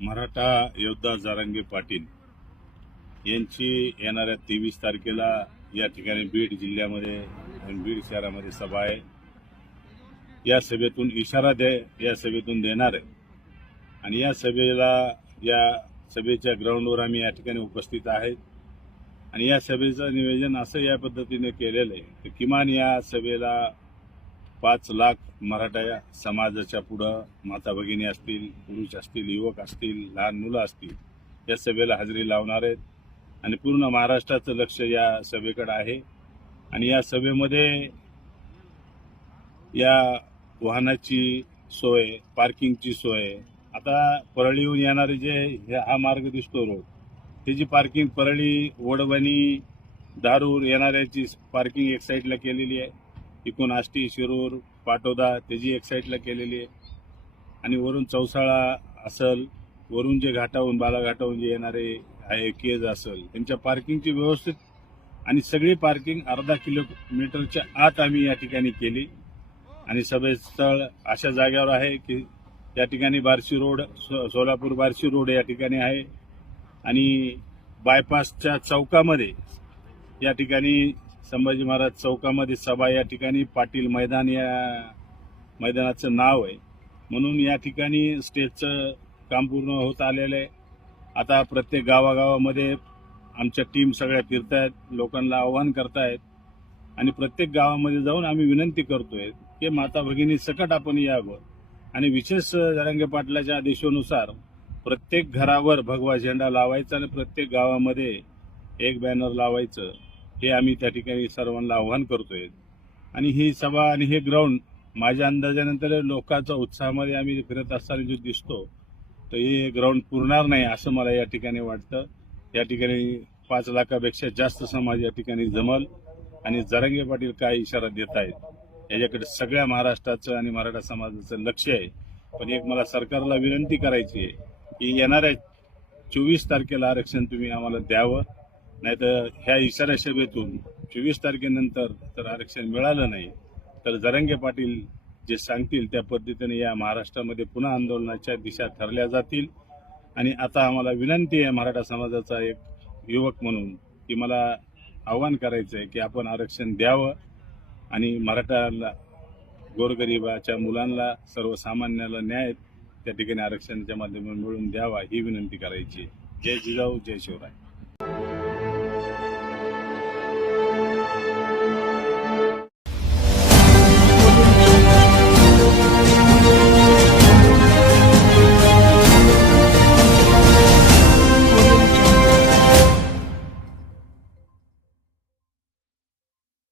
मराठा योद्धा जारंगे पाटील यांची येणाऱ्या तेवीस तारखेला या ठिकाणी बीड जिल्ह्यामध्ये आणि बीड शहरामध्ये सभा आहे. या सभेतून इशारा दे या सभेतून देणार आहे. आणि या सभेला या सभेच्या ग्राउंडवर आम्ही या ठिकाणी उपस्थित आहेत. आणि या सभेचं नियोजन असं या पद्धतीने केलेलं आहे की किमान या सभेला पाच लाख मराठा या समाजाच्या पुढं माता भगिनी असतील पुरुष असतील युवक असतील लहान मुलं असतील या सभेला हजेरी लावणार आहेत. आणि पूर्ण महाराष्ट्राचं लक्ष या सभेकडे आहे. आणि या सभेमध्ये या वाहनाची सोय पार्किंगची सोय आता परळीहून येणारे जे हे- हा मार्ग दिसतो रोड त्याची पार्किंग परळी वडवणी दारूर येणाऱ्याची पार्किंग एक साईडला केलेली आहे. इकून आष्टी शिरूर पाटोदा त्याची एक साईडला केलेली आहे. आणि वरून चौसाळा असल वरून जे घाटाहून बालाघाटाहून जे येणारे आहे केज असल त्यांच्या पार्किंगची व्यवस्थित आणि सगळी पार्किंग अर्धा किलोमीटरच्या आत आम्ही या ठिकाणी केली. आणि सभेस्थळ अशा जागेवर आहे की या ठिकाणी Barshi road so- Solapur Barshi road या ठिकाणी आहे. आणि बायपासच्या चौकामध्ये या ठिकाणी संभाजी महाराज चौकामध्ये सभा या ठिकाणी पाटील मैदान या मैदानाचं नाव आहे. म्हणून या ठिकाणी स्टेजचं काम पूर्ण होत आलेलं आहे. आता प्रत्येक गावागावामध्ये आमच्या टीम सगळ्या फिरतायत लोकांना आव्हान करतायत. आणि प्रत्येक गावामध्ये जाऊन आम्ही विनंती करतोय की माता भगिनी सकट आपण यावं. आणि विशेष जरांगे पाटलाच्या आदेशानुसार प्रत्येक घरावर भगवा झेंडा लावायचा आणि प्रत्येक गावामध्ये एक बॅनर लावायचं. हे आम्ही त्या ठिकाणी सर्वांना आव्हान करतोय. आणि ही सभा आणि हे ग्राउंड माझ्या अंदाजानंतर लोकांचा उत्साहामध्ये आम्ही फिरत असताना जो दिसतो तर हे ग्राउंड पुरणार नाही असं मला या ठिकाणी वाटतं. या ठिकाणी पाच लाखापेक्षा जास्त समाज या ठिकाणी जमल आणि जरांगे पाटील काय इशारा देत आहेत याच्याकडे सगळ्या महाराष्ट्राचं आणि मराठा समाजाचं लक्ष आहे. पण एक मला सरकारला विनंती करायची आहे की येणाऱ्या चोवीस तारखेला आरक्षण तुम्ही आम्हाला द्यावं. नाहीतर ह्या इशारा सभेतून चोवीस तारखेनंतर तर आरक्षण मिळालं नाही. तर जरंगे पाटील जे सांगतील त्या पद्धतीने या महाराष्ट्रामध्ये पुन्हा आंदोलनाच्या दिशा ठरल्या जातील. आणि आता आम्हाला विनंती आहे मराठा समाजाचा एक युवक म्हणून की मला आव्हान करायचं आहे की आपण आरक्षण द्यावं आणि मराठाला गोरगरिबाच्या मुलांना सर्वसामान्याला न्याय त्या ठिकाणी आरक्षणाच्या माध्यमातून मिळून द्यावा ही विनंती करायची. आहे. जय जिजाऊ जय शिवराय.